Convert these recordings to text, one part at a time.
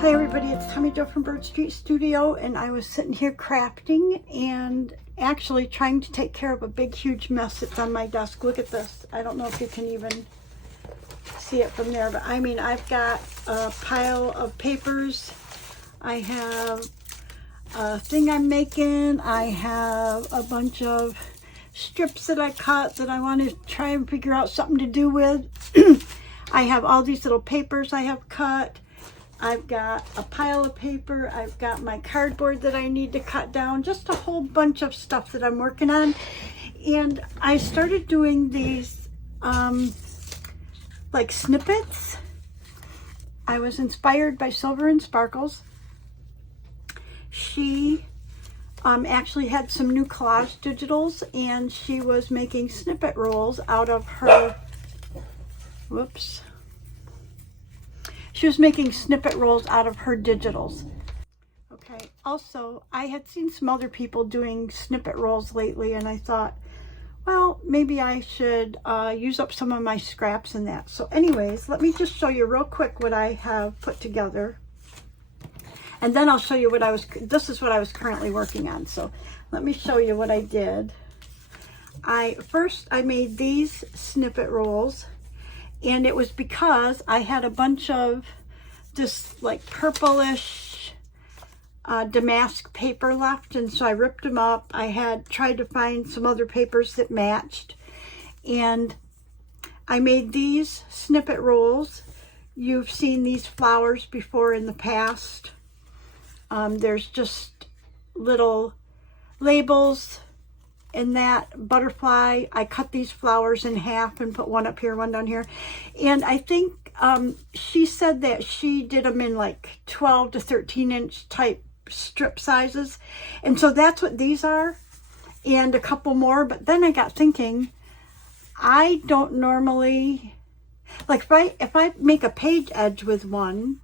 Hi everybody, it's Tommy Jo from Bird Street Studio, and I was sitting here crafting and actually trying to take care of a big huge mess that's on my desk. Look at this. I don't know if you can even see it from there, but I mean, I've got a pile of papers. I have a thing I'm making. I have a bunch of strips that I cut that I want to try and figure out something to do with. I have all these little papers I have cut. I've got a pile of paper. I've got my cardboard that I need to cut down. Just a whole bunch of stuff that I'm working on. And I started doing these like snippets. I was inspired by Silver and Sparkles. She actually had some new collage digitals, and she was making snippet rolls out of her, whoops. She was making snippet rolls out of her digitals. Okay, also, I had seen some other people doing snippet rolls lately, and I thought, well, maybe I should use up some of my scraps in that. So anyways, let me just show you real quick what I have put together. And then I'll show you what this is what I was currently working on. So let me show you what I did. First I made these snippet rolls. And it was because I had a bunch of this like purplish damask paper left. And so I ripped them up. I had tried to find some other papers that matched. And I made these snippet rolls. You've seen these flowers before in the past. There's just little labels. In that butterfly, I cut these flowers in half and put one up here, one down here. And I think she said that she did them in like 12 to 13 inch type strip sizes. And so that's what these are, and a couple more. But then I got thinking, I don't normally, like if I make a page edge with one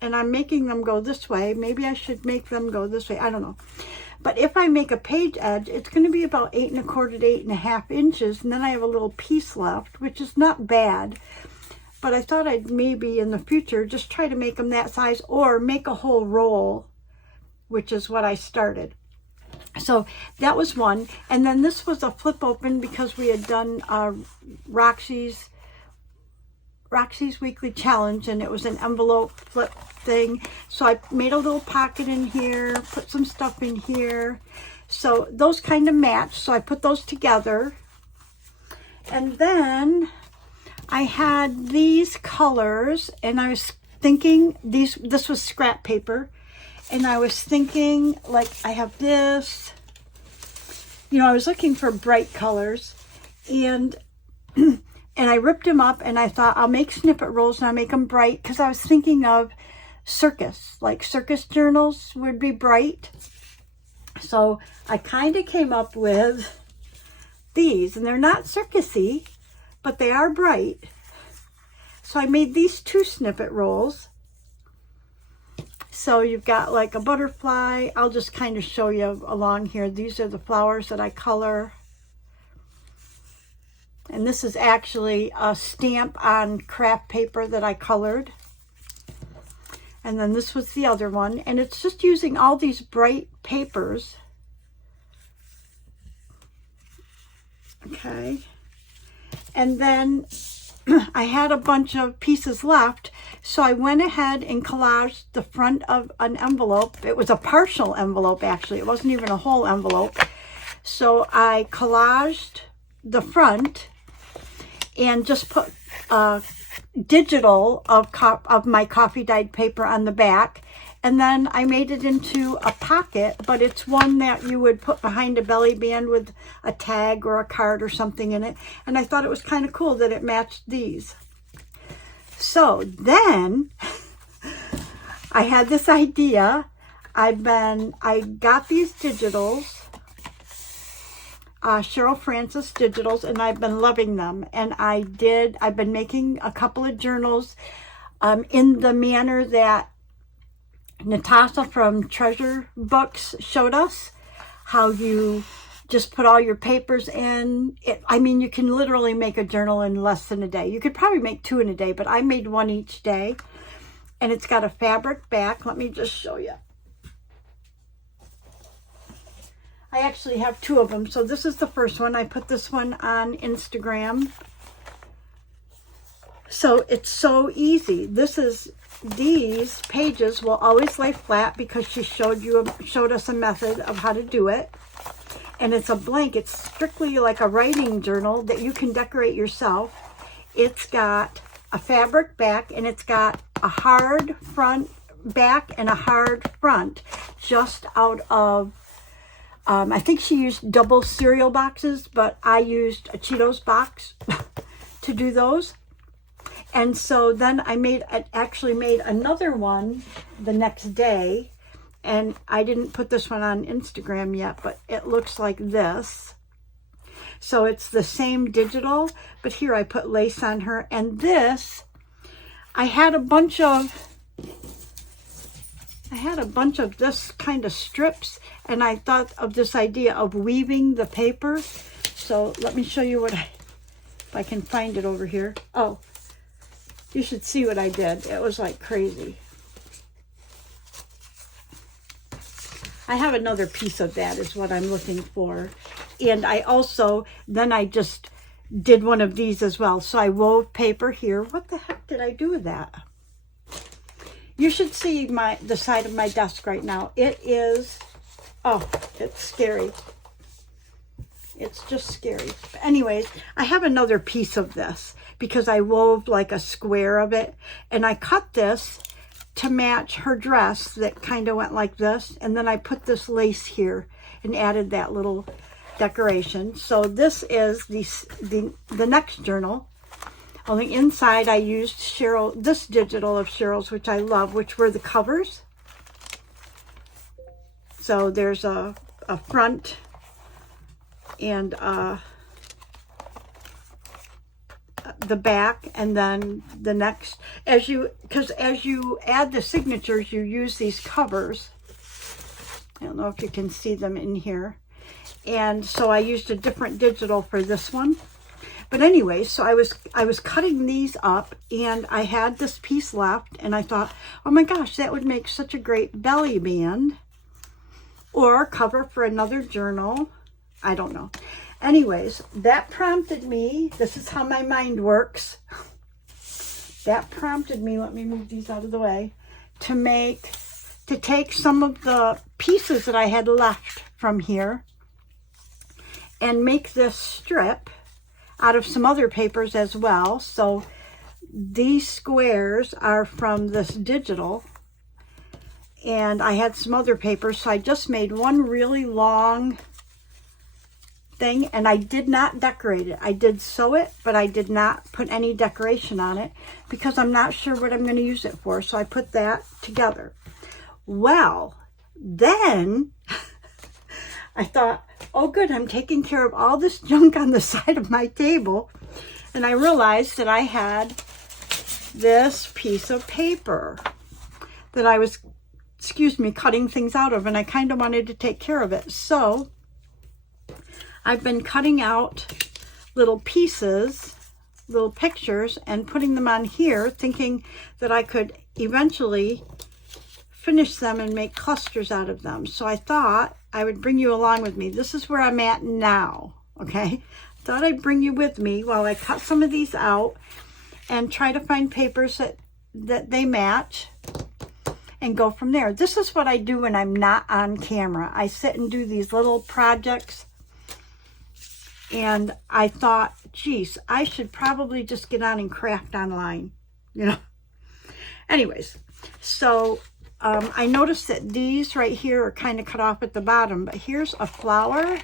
and I'm making them go this way, maybe I should make them go this way. I don't know. But if I make a page edge, it's going to be about 8 1/4 to 8 1/2 inches. And then I have a little piece left, which is not bad. But I thought I'd maybe in the future just try to make them that size, or make a whole roll, which is what I started. So that was one. And then this was a flip open because we had done Roxy's weekly challenge, and it was an envelope flip thing. So I made a little pocket in here, put some stuff in here. So those kind of match. So I put those together. And then I had these colors, and I was thinking this was scrap paper. And I was thinking, like, I have this, I was looking for bright colors, and and I ripped them up, and I thought I'll make snippet rolls and I'll make them bright, because I was thinking of circus, like circus journals would be bright. So I kind of came up with these, and they're not circusy, but they are bright. So I made these 2 snippet rolls. So you've got like a butterfly. I'll just kind of show you along here. These are the flowers that I color. And this is actually a stamp on craft paper that I colored. And then this was the other one. And it's just using all these bright papers. Okay. And then I had a bunch of pieces left. So I went ahead and collaged the front of an envelope. It was a partial envelope, actually. It wasn't even a whole envelope. So I collaged the front and just put digital of my coffee dyed paper on the back. And then I made it into a pocket, but it's one that you would put behind a belly band with a tag or a card or something in it. And I thought it was kind of cool that it matched these. So then I had this idea. I got these digitals, Cheryl Francis digitals, and I've been loving them. And I've been making a couple of journals in the manner that Natasha from Treasure Books showed us, how you just put all your papers in. I mean, you can literally make a journal in less than a day. You could probably make 2 in a day, but I made 1 each day. and it's got a fabric back. Let me just show you. I actually have two of them. So this is the first one. I put this one on Instagram. So it's so easy. These pages will always lay flat because she showed us a method of how to do it. And it's a blank. It's strictly like a writing journal that you can decorate yourself. It's got a fabric back, and it's got a hard front back and a hard front, just out of, I think she used double cereal boxes, but I used a Cheetos box to do those. And so then I actually made another one the next day, and I didn't put this one on Instagram yet, but it looks like this. So it's the same digital, but here I put lace on her. And this, I had a bunch of this kind of strips, and I thought of this idea of weaving the paper. So let me show you if I can find it over here. Oh, you should see what I did. It was like crazy. I have another piece of that is what I'm looking for. And I also, then I just did one of these as well. So I wove paper here. What the heck did I do with that? You should see the side of my desk right now. It is, oh, it's scary. It's just scary. But anyways, I have another piece of this because I wove like a square of it. And I cut this to match her dress that kind of went like this. And then I put this lace here and added that little decoration. So this is the next journal. On the inside, I used this digital of Cheryl's, which I love, which were the covers. So there's a front and the back, and then the next, because as you add the signatures, you use these covers. I don't know if you can see them in here. And so I used a different digital for this one. But anyway, so I was cutting these up, and I had this piece left, and I thought, oh my gosh, that would make such a great belly band or cover for another journal. I don't know. Anyways, that prompted me, this is how my mind works. That prompted me, let me move these out of the way, to take some of the pieces that I had left from here and make this strip out of some other papers as well. So these squares are from this digital, and I had some other papers, so I just made one really long thing, and I did not decorate it. I did sew it, but I did not put any decoration on it because I'm not sure what I'm going to use it for. So I put that together. Well, then I thought, oh good, I'm taking care of all this junk on the side of my table. And I realized that I had this piece of paper that I was, cutting things out of, and I kind of wanted to take care of it. So I've been cutting out little pieces, little pictures, and putting them on here, thinking that I could eventually finish them and make clusters out of them. So I thought I would bring you along with me. This is where I'm at now, okay? Thought I'd bring you with me while I cut some of these out and try to find papers that they match and go from there. This is what I do when I'm not on camera. I sit and do these little projects, and I thought, geez, I should probably just get on and craft online, you know? Anyways, so I noticed that these right here are kind of cut off at the bottom, but here's a flower,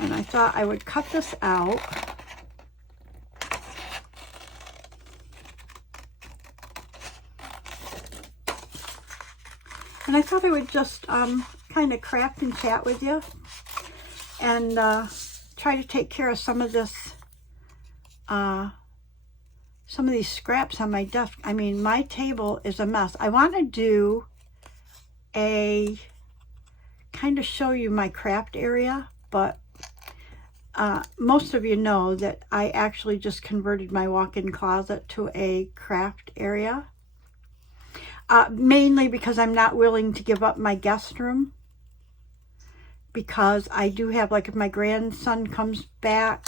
and I thought I would cut this out. And I thought I would just kind of craft and chat with you and try to take care of some of this, some of these scraps on my desk. I mean, my table is a mess. I want to do a kind of show you my craft area, but most of you know that I actually just converted my walk-in closet to a craft area. Mainly because I'm not willing to give up my guest room. Because I do have, like, if my grandson comes back,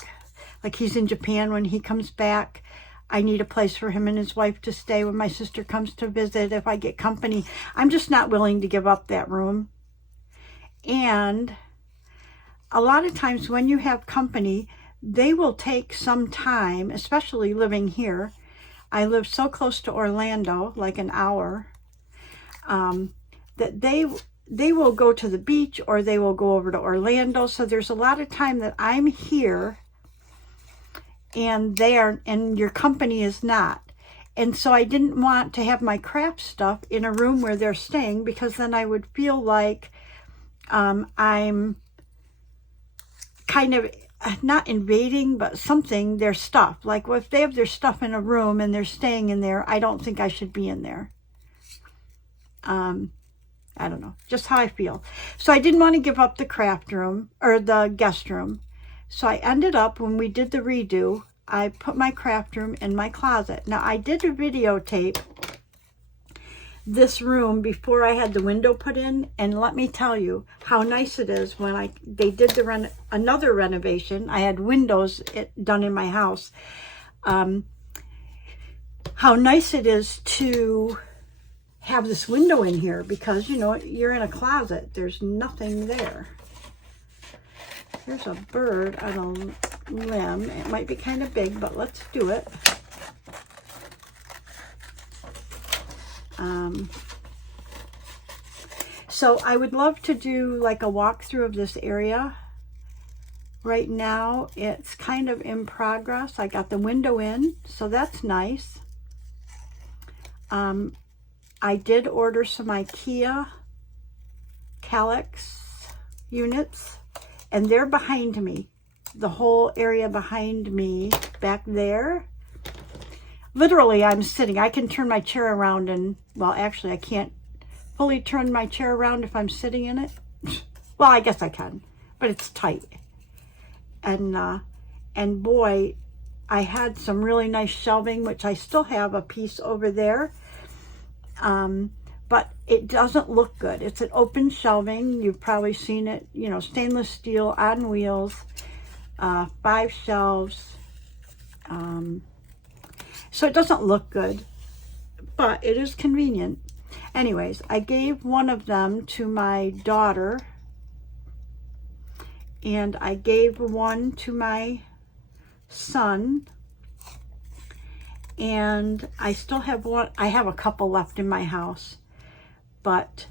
like he's in Japan when he comes back, I need a place for him and his wife to stay when my sister comes to visit. If I get company, I'm just not willing to give up that room. And a lot of times when you have company, they will take some time, especially living here. I live so close to Orlando, like an hour, that they will go to the beach or they will go over to Orlando. So there's a lot of time that I'm here and your company is not. And so I didn't want to have my craft stuff in a room where they're staying, because then I would feel like I'm kind of not invading, but something, their stuff. Like, well, if they have their stuff in a room and they're staying in there, I don't think I should be in there. I don't know, just how I feel. So I didn't want to give up the craft room or the guest room. So I ended up, when we did the redo, I put my craft room in my closet. Now, I did a videotape this room before I had the window put in, and let me tell you how nice it is when they did another renovation. I had windows done in my house. How nice it is to have this window in here, because, you know, you're in a closet. There's nothing there. There's a bird on a limb. It might be kind of big, but let's do it. So I would love to do like a walkthrough of this area. Right now, it's kind of in progress. I got the window in, so that's nice. I did order some IKEA Kallax units, and they're behind me. The whole area behind me back there. Literally, I'm sitting. I can turn my chair around and, well, actually, I can't fully turn my chair around if I'm sitting in it. Well, I guess I can, but it's tight. And boy, I had some really nice shelving, which I still have a piece over there. But it doesn't look good. It's an open shelving. You've probably seen it, you know, stainless steel on wheels, 5 shelves. So it doesn't look good, but it is convenient. Anyways, I gave one of them to my daughter, and I gave one to my son, and I still have one. I have a couple left in my house, but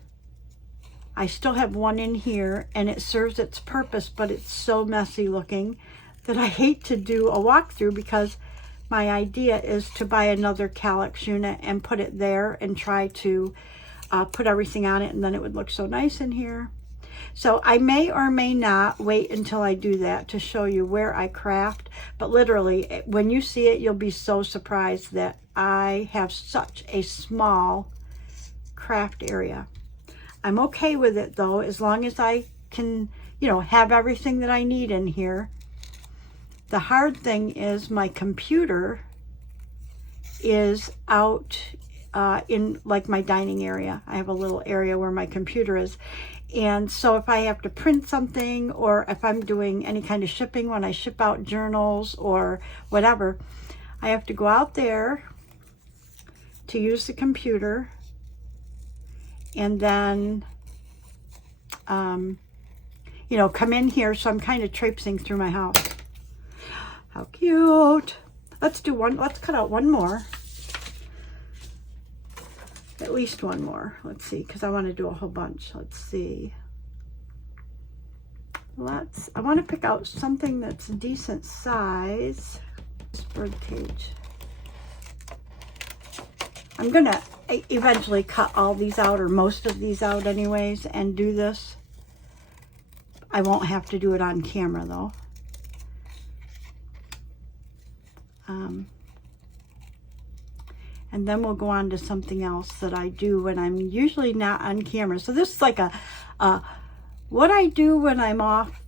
I still have one in here, and it serves its purpose, but it's so messy looking that I hate to do a walkthrough, because my idea is to buy another Kallax unit and put it there and try to put everything on it, and then it would look so nice in here. So I may or may not wait until I do that to show you where I craft, but literally when you see it, you'll be so surprised that I have such a small craft area. I'm okay with it though, as long as I can, you know, have everything that I need in here. The hard thing is my computer is out in like my dining area. I have a little area where my computer is. And so if I have to print something, or if I'm doing any kind of shipping, when I ship out journals or whatever, I have to go out there to use the computer, and then, you know, come in here. So I'm kind of traipsing through my house. How cute. Let's do one. Let's cut out one more. At least one more. Let's see, because I want to do a whole bunch. Let's see. I want to pick out something that's decent size. This bird cage. I'm going to eventually cut all these out, or most of these out anyways, and do this. I won't have to do it on camera though. And then we'll go on to something else that I do when I'm usually not on camera. So this is like what I do when I'm off,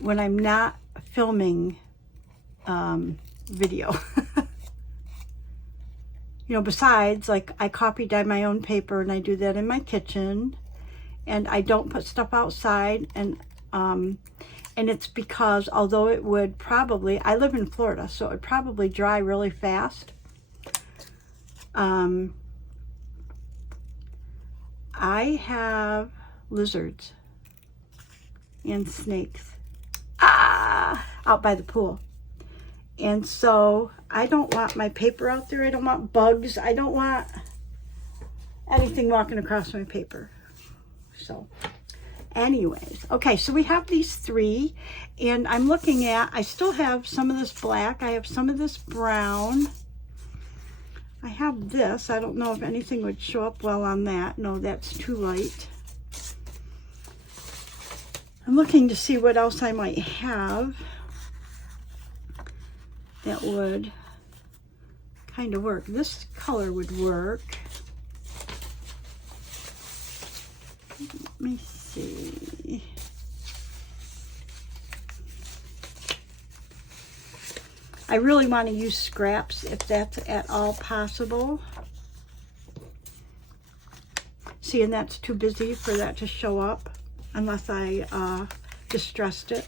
when I'm not filming video. you know, besides, like, I copy dye my own paper, and I do that in my kitchen, and I don't put stuff outside, and it's because although it would probably, I live in Florida, so it would probably dry really fast. I have lizards and snakes out by the pool. And so I don't want my paper out there. I don't want bugs. I don't want anything walking across my paper. So anyways, okay, so we have these 3, and I'm looking at, I still have some of this black. I have some of this brown. I have this. I don't know if anything would show up well on that. No, that's too light. I'm looking to see what else I might have that would kind of work. This color would work. Let me see. I really want to use scraps if that's at all possible. See, and that's too busy for that to show up unless I distressed it.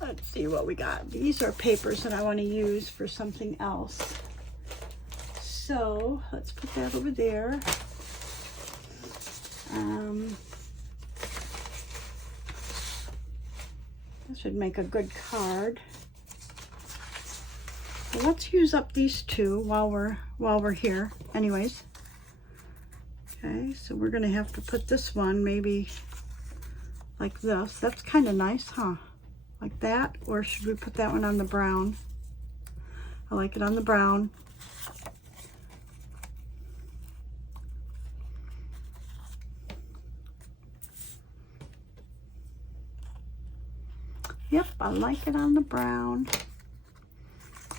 Let's see what we got. These are papers that I want to use for something else. So let's put that over there. This would make a good card. Well, let's use up these 2 while we're here. Anyways, okay. So we're gonna have to put this one maybe like this. That's kind of nice, huh? Like that, or should we put that one on the brown? I like it on the brown. Yep, I like it on the brown.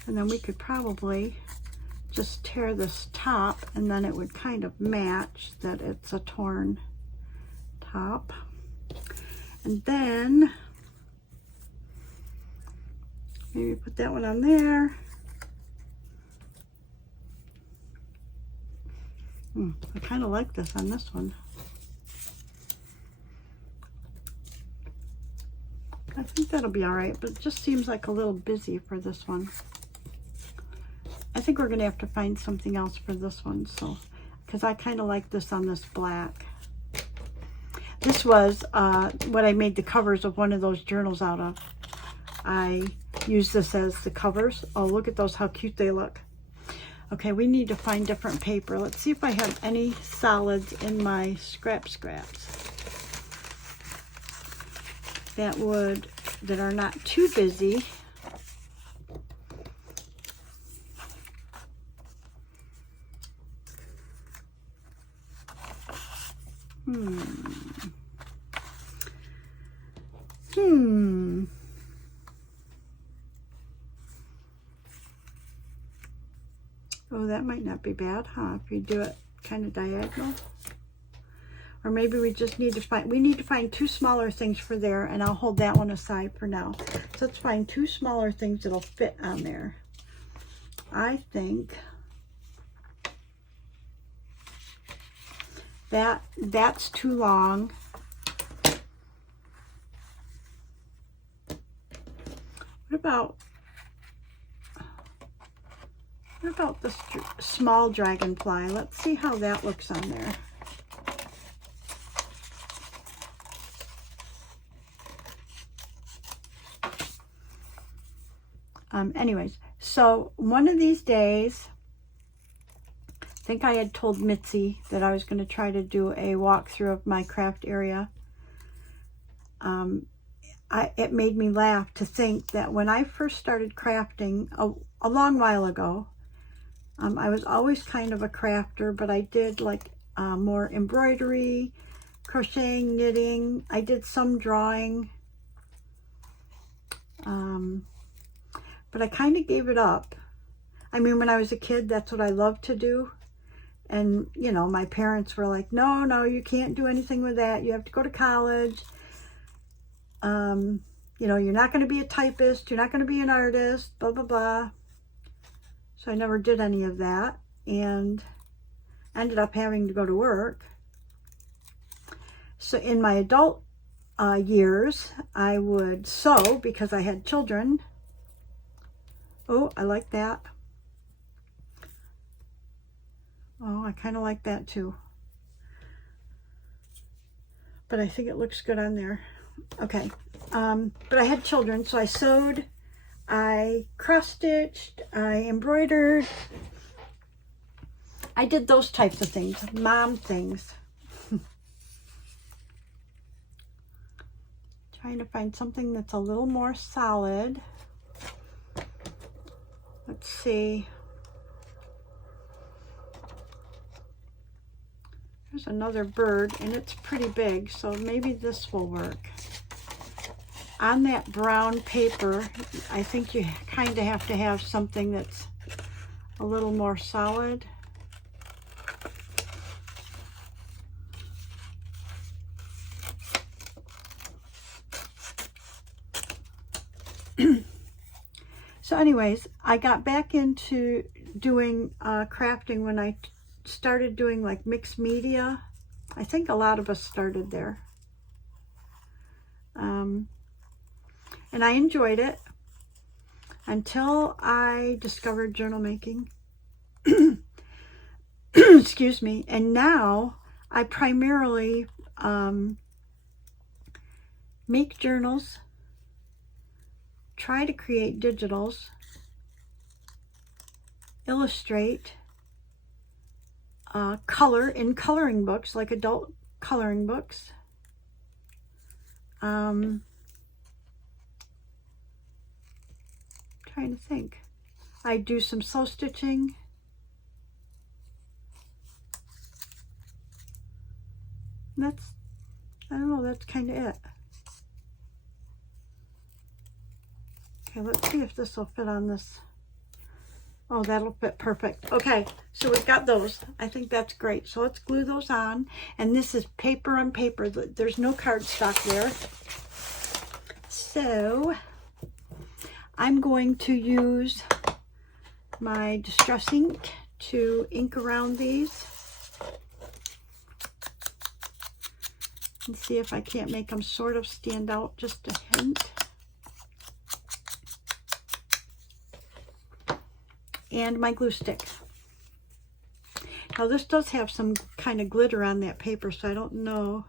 And then we could probably just tear this top, and then it would kind of match that it's a torn top. And then maybe put that one on there. I kind of like this on this one. I think that'll be all right, but it just seems like a little busy for this one. I think we're gonna have to find something else for this one, so, because I kind of like this on this black. This was what I made the covers of one of those journals out of. I use this as the covers. Oh, look at those, how cute they look. Okay, we need to find different paper. Let's see if I have any solids in my scraps that are not too busy. Oh, that might not be bad, huh? If you do it kind of diagonal. Or maybe we just need to find 2 smaller things for there, and I'll hold that one aside for now. So let's find 2 smaller things that'll fit on there. I think that's too long. What about this small dragonfly? Let's see how that looks on there. Anyways, so one of these days, I think I had told Mitzi that I was going to try to do a walkthrough of my craft area. It made me laugh to think that when I first started crafting a long while ago, I was always kind of a crafter, but I did like more embroidery, crocheting, knitting. I did some drawing. But I kind of gave it up. I mean, when I was a kid, that's what I loved to do. And, you know, my parents were like, no, you can't do anything with that. You have to go to college. You know, you're not going to be a typist. You're not going to be an artist, blah, blah, blah. So I never did any of that and ended up having to go to work. So in my adult years, I would sew because I had children. Oh, I like that. Oh, I kind of like that too. But I think it looks good on there. Okay. But I had children, so I sewed, I cross-stitched, I embroidered. I did those types of things, mom things. Trying to find something that's a little more solid. Let's see. There's another bird, and it's pretty big, so maybe this will work. On that brown paper, I think you kind of have to have something that's a little more solid. So anyways, I got back into doing crafting when I started doing like mixed media. I think a lot of us started there. And I enjoyed it until I discovered journal making. Excuse me. And now I primarily make journals, try to create digitals, illustrate, color in coloring books, like adult coloring books. Trying to think. I do some sew stitching. That's, I don't know, that's kind of it. Okay, let's see if this will fit on this. Oh, that'll fit perfect. Okay, so we've got those. I think that's great. So let's glue those on. And this is paper on paper. There's no cardstock there. So I'm going to use my Distress ink to ink around these. And see if I can't make them sort of stand out just a hint. And my glue stick. Now this does have some kind of glitter on that paper, so I don't know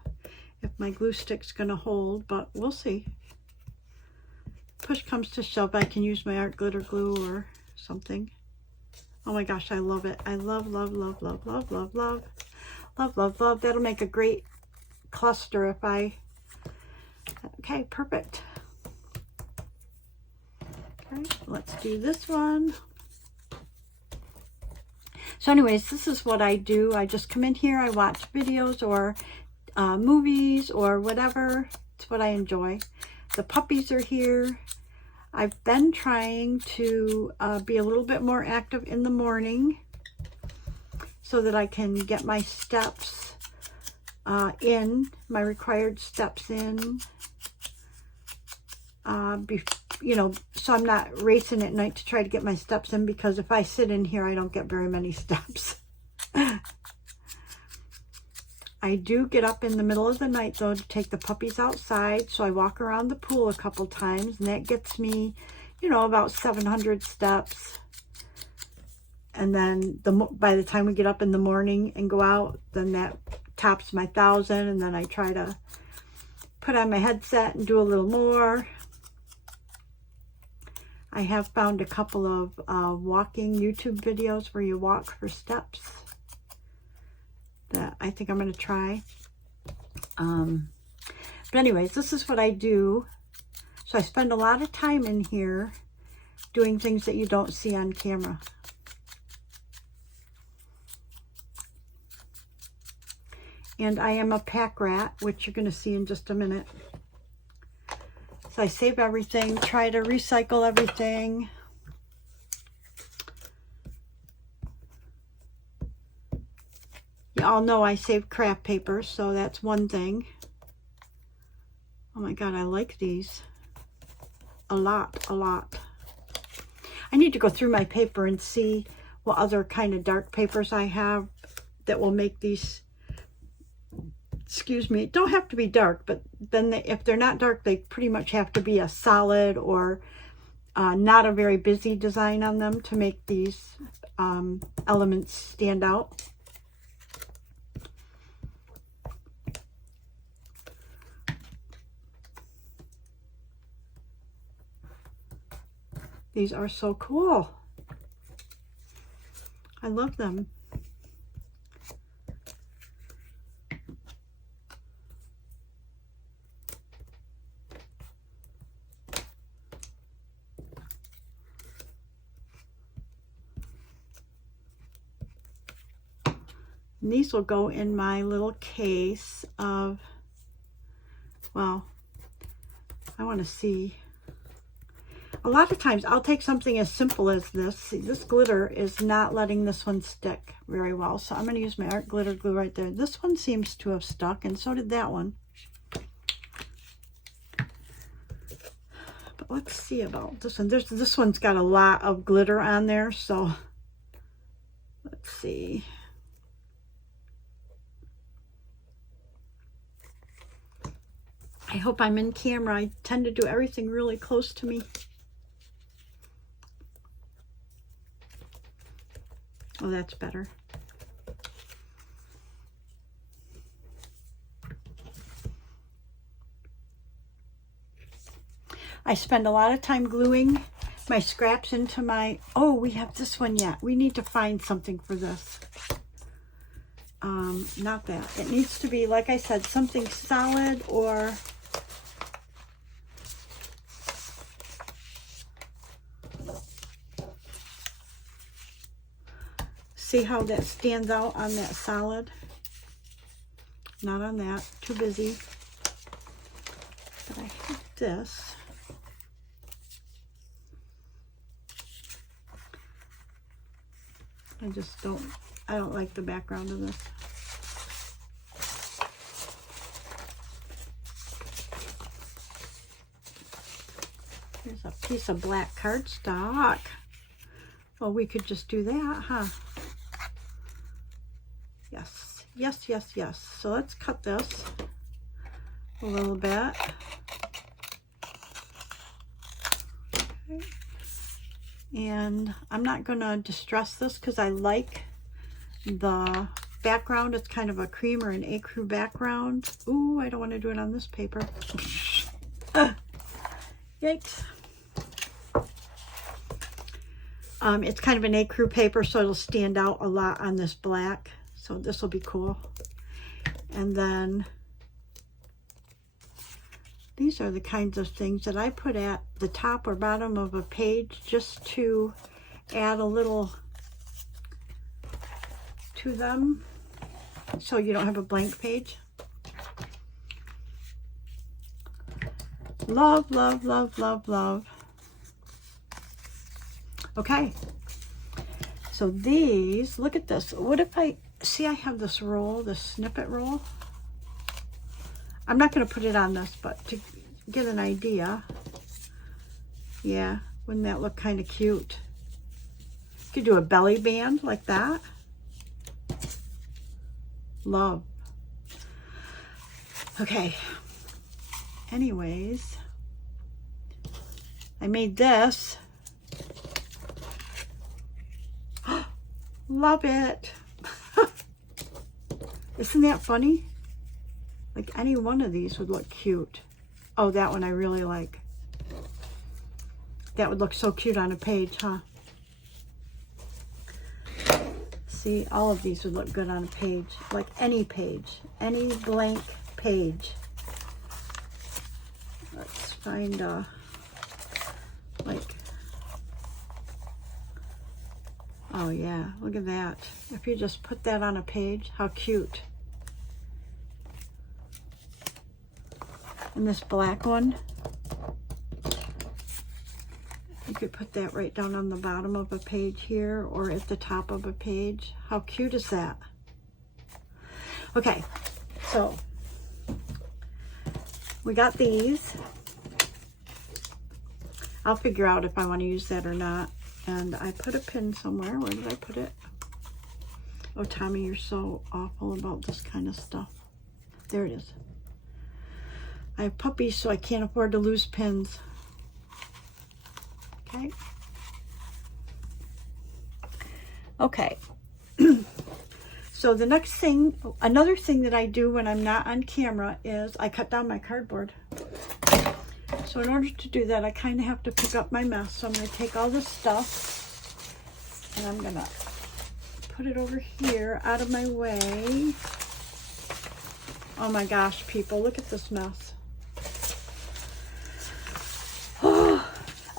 if my glue stick's going to hold, but we'll see. Push comes to shove, I can use my art glitter glue or something. Oh my gosh, I love it. I love, love, love, love, love, love, love, love, love, love. That'll make a great cluster if I... Okay, perfect. Okay, let's do this one. So anyways, this is what I do. I just come in here, I watch videos or movies or whatever. It's what I enjoy. The puppies are here. I've been trying to be a little bit more active in the morning so that I can get my steps in, my required steps in. You know, so I'm not racing at night to try to get my steps in, because if I sit in here, I don't get very many steps. I do get up in the middle of the night, though, to take the puppies outside. So I walk around the pool a couple times, and that gets me, you know, about 700 steps. And then by the time we get up in the morning and go out, then that tops my 1,000. And then I try to put on my headset and do a little more. I have found a couple of walking YouTube videos where you walk for steps that I think I'm going to try. But anyways, this is what I do. So I spend a lot of time in here doing things that you don't see on camera. And I am a pack rat, which you're going to see in just a minute. So I save everything, try to recycle everything. You all know I save craft paper, so that's one thing. Oh my God, I like these a lot, a lot. I need to go through my paper and see what other kind of dark papers I have that will make these, excuse me, don't have to be dark, but then if they're not dark, they pretty much have to be a solid or not a very busy design on them to make these elements stand out. These are so cool. I love them. And these will go in my little case of, well, I want to see. A lot of times I'll take something as simple as this. See, this glitter is not letting this one stick very well. So I'm going to use my art glitter glue right there. This one seems to have stuck, and so did that one. But let's see about this one. This one's got a lot of glitter on there, so let's see. I hope I'm in camera. I tend to do everything really close to me. Oh, that's better. I spend a lot of time gluing my scraps into my, oh, we have this one yet. We need to find something for this. Not that. It needs to be, like I said, something solid or see how that stands out on that solid? Not on that, too busy. But I have this. I don't like the background of this. Here's a piece of black cardstock. Well, we could just do that, huh? Yes, yes, yes, yes. So let's cut this a little bit. Okay. And I'm not going to distress this because I like the background. It's kind of a cream or an ecru background. Ooh, I don't want to do it on this paper. Yikes. It's kind of an ecru paper, so it'll stand out a lot on this black. So this will be cool. And then these are the kinds of things that I put at the top or bottom of a page just to add a little to them so you don't have a blank page. Love, love, love, love, love. Okay. So these, look at this. What if I, see I have this roll, this snippet roll. I'm not going to put it on this, but to get an idea. Yeah, wouldn't that look kind of cute? You could do a belly band like that. Love. Okay. Anyways, I made this. Love it. Isn't that funny? Like any one of these would look cute. Oh, that one I really like. That would look so cute on a page, huh? See, all of these would look good on a page. Like any page. Any blank page. Let's find a, like, oh yeah, look at that. If you just put that on a page, how cute. And this black one, you could put that right down on the bottom of a page here or at the top of a page. How cute is that? Okay, so we got these. I'll figure out if I want to use that or not. And I put a pin somewhere. Where did I put it? Oh, Tommy, you're so awful about this kind of stuff. There it is. I have puppies, so I can't afford to lose pins. Okay. Okay. So the next thing, another thing that I do when I'm not on camera is I cut down my cardboard. So in order to do that, I kind of have to pick up my mess. So I'm going to take all this stuff and I'm going to put it over here out of my way. Oh my gosh, people, look at this mess.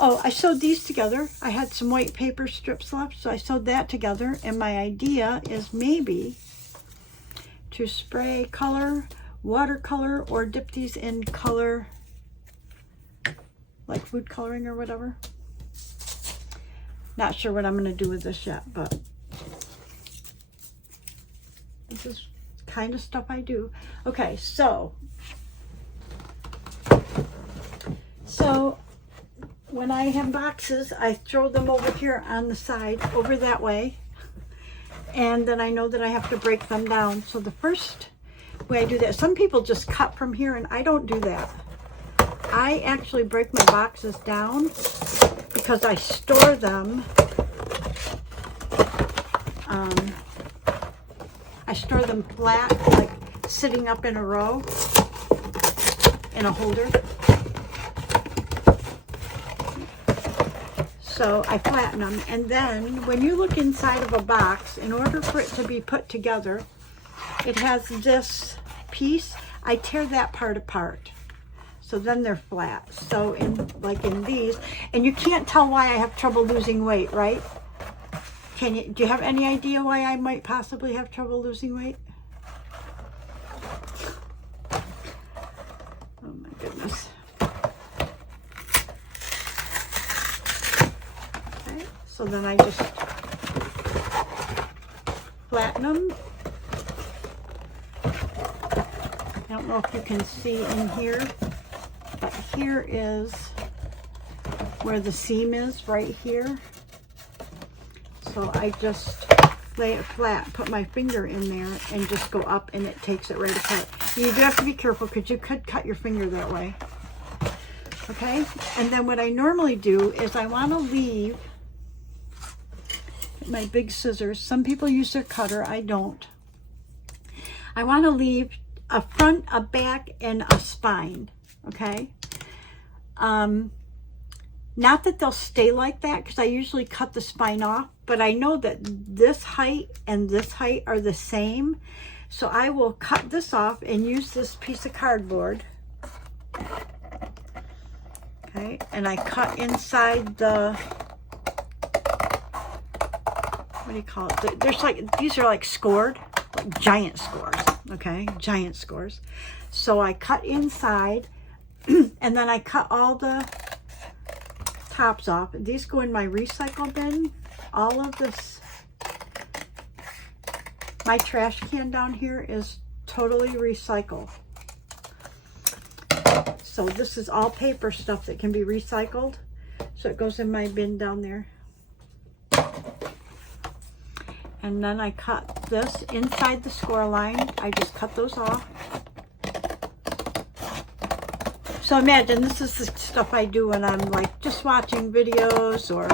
Oh, I sewed these together. I had some white paper strips left, so I sewed that together. And my idea is maybe to spray color, watercolor, or dip these in color, like food coloring or whatever. Not sure what I'm going to do with this yet, but this is kind of stuff I do. Okay, so when I have boxes, I throw them over here on the side, over that way, and then I know that I have to break them down. So the first way I do that, some people just cut from here, and I don't do that. I actually break my boxes down because I store them. I store them flat, like sitting up in a row in a holder. So I flatten them, and then when you look inside of a box, in order for it to be put together, it has this piece. I tear that part apart, so then they're flat. So in these, and you can't tell why I have trouble losing weight, right? Do you have any idea why I might possibly have trouble losing weight? Oh my goodness. So then I just flatten them. I don't know if you can see in here, but here is where the seam is, right here. So I just lay it flat, put my finger in there, and just go up, and it takes it right apart. You do have to be careful because you could cut your finger that way. Okay? And then what I normally do is I want to leave my big scissors. Some people use their cutter. I don't. I want to leave a front, a back, and a spine. Okay? Not that they'll stay like that, because I usually cut the spine off, but I know that this height and this height are the same. So I will cut this off and use this piece of cardboard. Okay? And I cut inside the, what do you call it? There's like, these are like scored, like giant scores, okay? Giant scores. So I cut inside, and then I cut all the tops off. These go in my recycle bin. All of this, my trash can down here is totally recycled. So this is all paper stuff that can be recycled. So it goes in my bin down there. And then I cut this inside the score line. I just cut those off. So imagine this is the stuff I do when I'm like just watching videos, or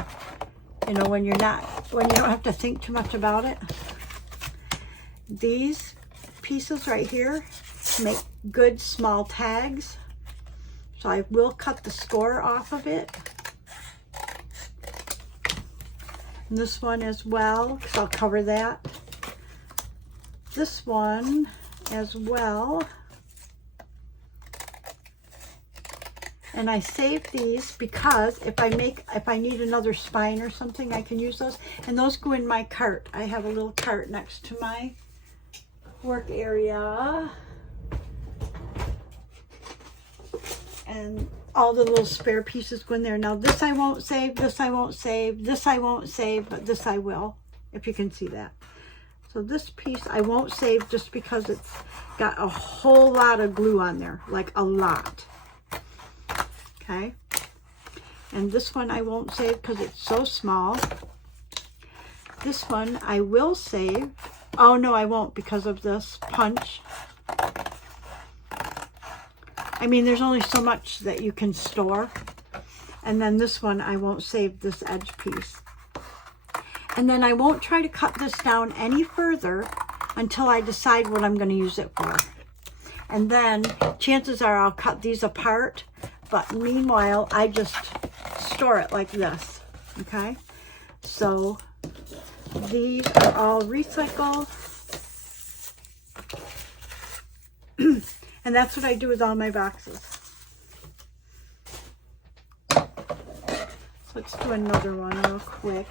you know, when you don't have to think too much about it. These pieces right here make good small tags. So I will cut the score off of it. And this one as well, because I'll cover that. This one as well. And I save these because if I need another spine or something, I can use those. And those go in my cart. I have a little cart next to my work area. And all the little spare pieces go in there. Now this I won't save, this I won't save, this I won't save, but this I will, if you can see that. So this piece I won't save just because it's got a whole lot of glue on there, like a lot. Okay. And this one I won't save because it's so small. This one I will save. Oh no, I won't because of this punch. I mean, there's only so much that you can store. And then this one, I won't save this edge piece. And then I won't try to cut this down any further until I decide what I'm going to use it for. And then chances are I'll cut these apart. But meanwhile, I just store it like this. Okay? So these are all recycled. And that's what I do with all my boxes. So let's do another one real quick.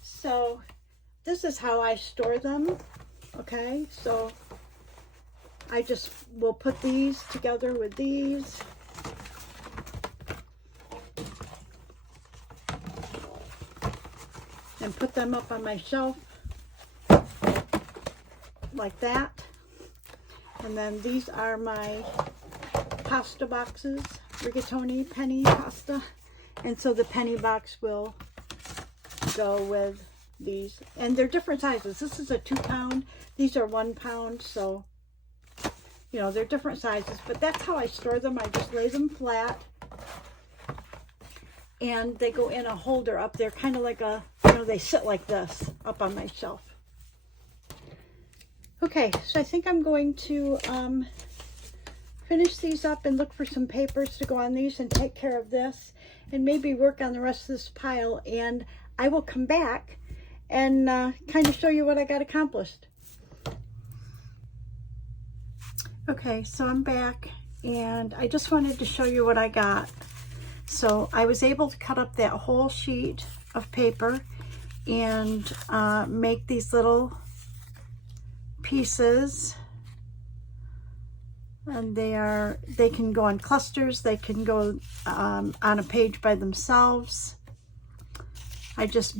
So this is how I store them. Okay, so I just will put these together with these. And put them up on my shelf like that. And then these are my pasta boxes, rigatoni penny pasta. And so the penny box will go with these. And they're different sizes. This is a 2 pound. These are 1 pound. So, you know, they're different sizes. But that's how I store them. I just lay them flat. And they go in a holder up there, kind of like a, you know, they sit like this up on my shelf. Okay, so I think I'm going to finish these up and look for some papers to go on these and take care of this and maybe work on the rest of this pile. And I will come back and kind of show you what I got accomplished. Okay, so I'm back and I just wanted to show you what I got. So I was able to cut up that whole sheet of paper and make these little pieces. And they can go on clusters, they can go on a page by themselves. I just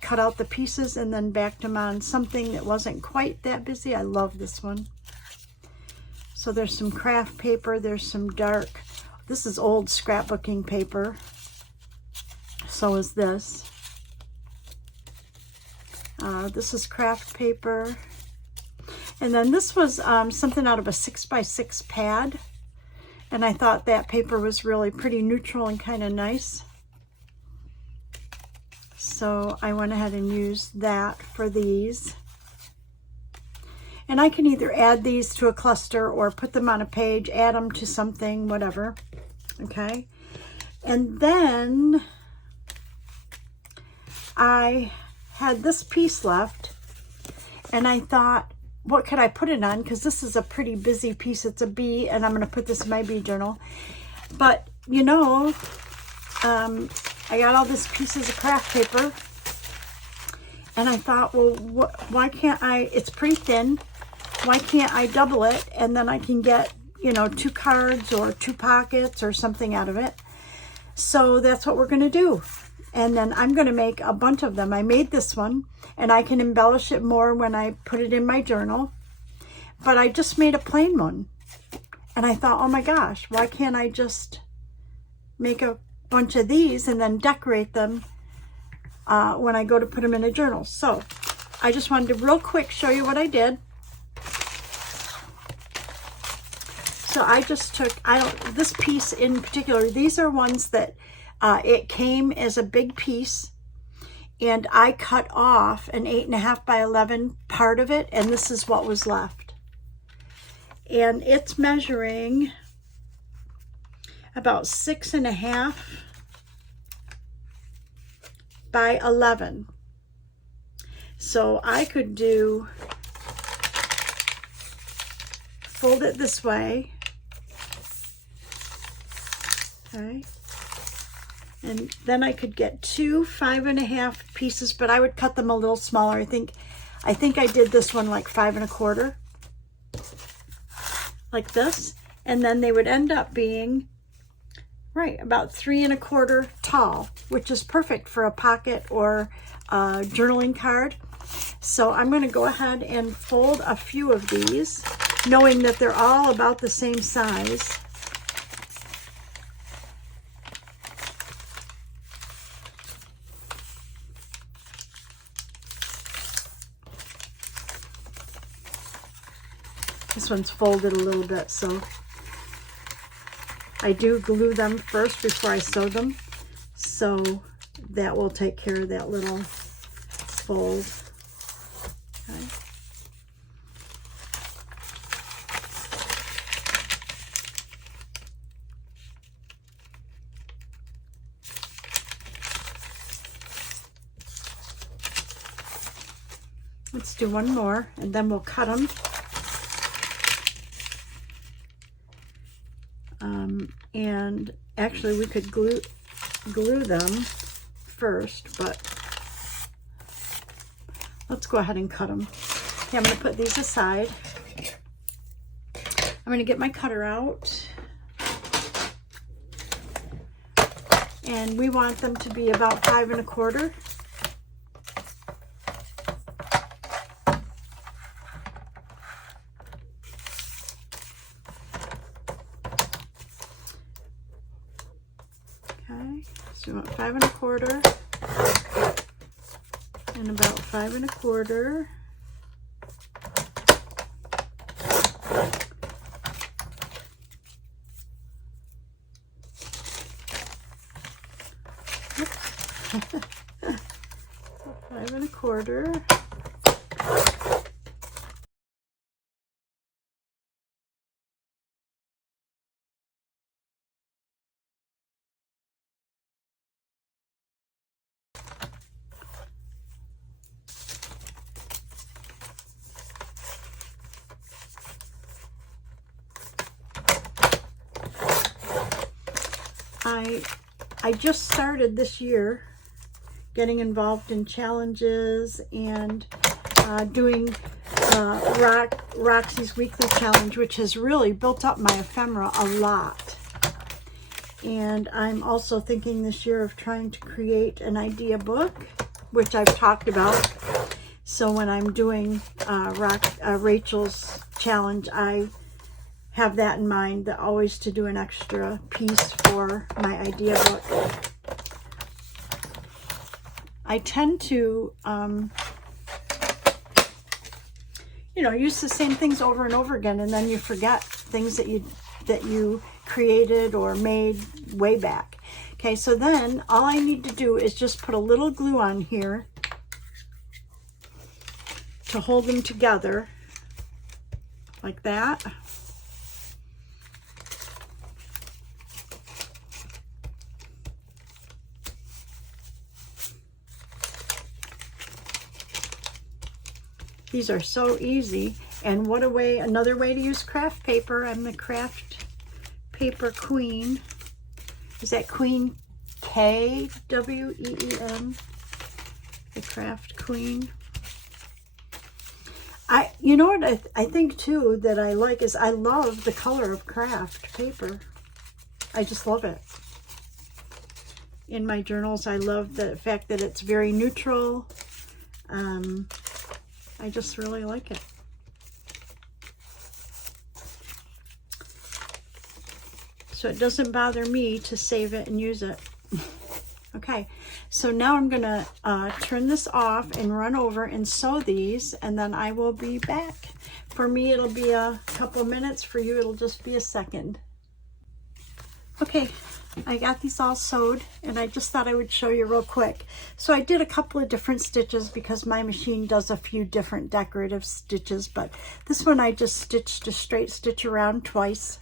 cut out the pieces and then backed them on something that wasn't quite that busy. I love this one. So there's some craft paper, there's some dark. This is old scrapbooking paper. So is this. This is craft paper. And then this was something out of a 6x6 pad. And I thought that paper was really pretty neutral and kind of nice. So I went ahead and used that for these. And I can either add these to a cluster or put them on a page, add them to something, whatever. Okay. And then I had this piece left and I thought, what could I put it on? Because this is a pretty busy piece. It's a bee and I'm going to put this in my bee journal. But, you know, I got all these pieces of craft paper and I thought, well, why can't I, it's pretty thin. Why can't I double it and then I can get, you know, 2 cards or 2 pockets or something out of it. So that's what we're going to do. And then I'm going to make a bunch of them. I made this one and I can embellish it more when I put it in my journal. But I just made a plain one. And I thought, oh my gosh, why can't I just make a bunch of these and then decorate them when I go to put them in a journal. So I just wanted to real quick show you what I did. So I just took, this piece in particular, these are ones that it came as a big piece, and I cut off an 8.5 by 11 part of it, and this is what was left. And it's measuring about 6.5 by 11. So I could fold it this way. Okay. And then I could get 2 5.5 pieces, but I would cut them a little smaller. I think I did this one like 5 1/4, like this. And then they would end up being right about 3 1/4 tall, which is perfect for a pocket or a journaling card. So I'm going to go ahead and fold a few of these, knowing that they're all about the same size. This one's folded a little bit, so I do glue them first before I sew them, so that will take care of that little fold. Okay. Let's do one more, and then we'll cut them. And actually we could glue them first, but let's go ahead and cut them. Okay, I'm going to put these aside. I'm going to get my cutter out. And we want them to be about 5 1/4. So we want 5 1/4 and about 5 1/4. Five and a quarter. I just started this year getting involved in challenges and doing Roxy's weekly challenge, which has really built up my ephemera a lot. And I'm also thinking this year of trying to create an idea book, which I've talked about. So when I'm doing Rachel's challenge, I have that in mind, that always to do an extra piece for my idea book. I tend to, use the same things over and over again, and then you forget things that you created or made way back. Okay, so then all I need to do is just put a little glue on here to hold them together, like that. These are so easy, and what a way, another way to use craft paper. I'm the craft paper queen. Is that Queen K-W-E-E-N? The craft queen. You know what I think too that I like is I love the color of craft paper. I just love it. In my journals, I love the fact that it's very neutral. I just really like it. So it doesn't bother me to save it and use it. Okay, so now I'm gonna turn this off and run over and sew these, and then I will be back. For me, it'll be a couple minutes. For you, it'll just be a second. Okay, I got these all sewed, and I just thought I would show you real quick. So I did a couple of different stitches because my machine does a few different decorative stitches, but this one I just stitched a straight stitch around twice.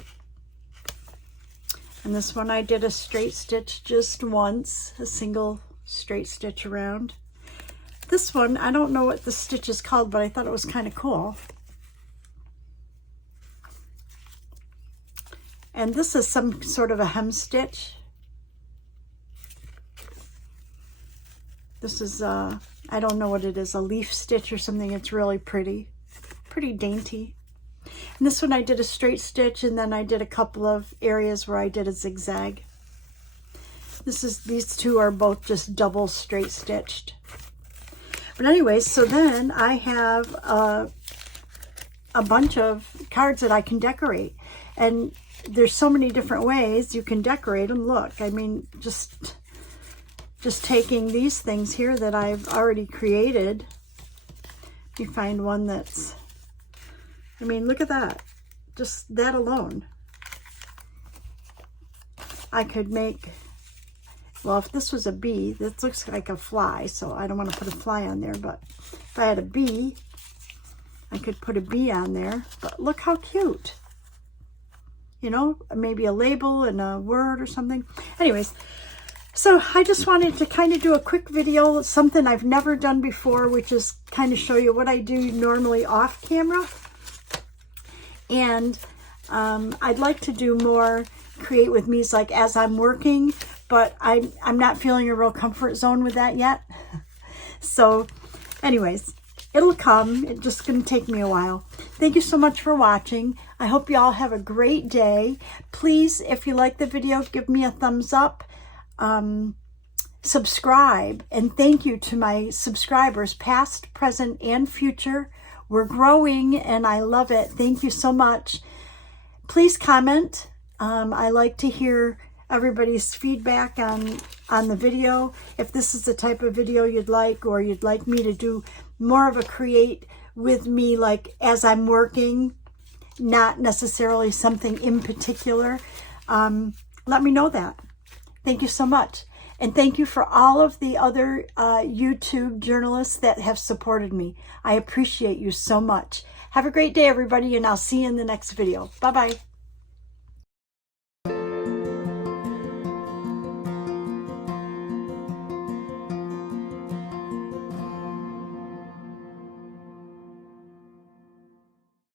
And this one I did a straight stitch just once, a single straight stitch around. This one, I don't know what the stitch is called, but I thought it was kind of cool. And this is some sort of a hem stitch. This is, I don't know what it is, a leaf stitch or something. It's really pretty dainty. And this one I did a straight stitch, and then I did a couple of areas where I did a zigzag. These two are both just double straight stitched. But anyways, so then I have a bunch of cards that I can decorate. And there's so many different ways you can decorate them. Look, I mean, just taking these things here that I've already created. You find one that's, I mean, look at that. Just that alone. I could make, well, if this was a bee, this looks like a fly, so I don't want to put a fly on there, but if I had a bee, I could put a bee on there. But look how cute. You know, maybe a label and a word or something. Anyways, so I just wanted to kind of do a quick video, something I've never done before, which is kind of show you what I do normally off camera. And I'd like to do more create with me's like as I'm working, but I'm not feeling a real comfort zone with that yet. So anyways, it'll come. It's just going to take me a while. Thank you so much for watching. I hope you all have a great day. Please, if you like the video, give me a thumbs up. Subscribe. And thank you to my subscribers, past, present, and future. We're growing, and I love it. Thank you so much. Please comment. I like to hear everybody's feedback on the video. If this is the type of video you'd like, or you'd like me to do more of a create with me, like as I'm working, not necessarily something in particular, let me know that. Thank you so much. And thank you for all of the other YouTube journalists that have supported me. I appreciate you so much. Have a great day, everybody, and I'll see you in the next video. Bye-bye.